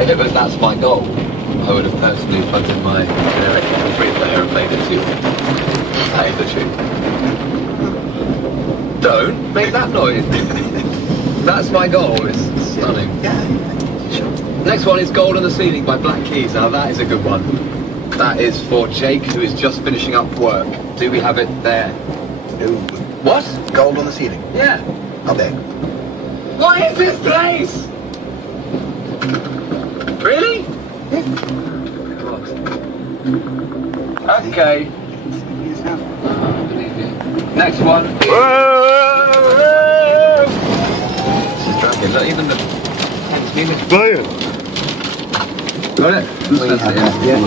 If it was that's my goal, I would have personally plugged in my generic MP3 player and played it to you. That is the truth. Don't make that noise. That's my goal. It's stunning. Yeah, sure. Next one is Gold on the Ceiling by Black Keys. Now that is a good one. That is for Jake, who is just finishing up work. Do we have it there? No. What? Gold on the ceiling. Yeah. Up there. What is this place? Really? God. Okay. Next one. This is dragging. Look, even the music. Playing. Got it? We have that, yeah.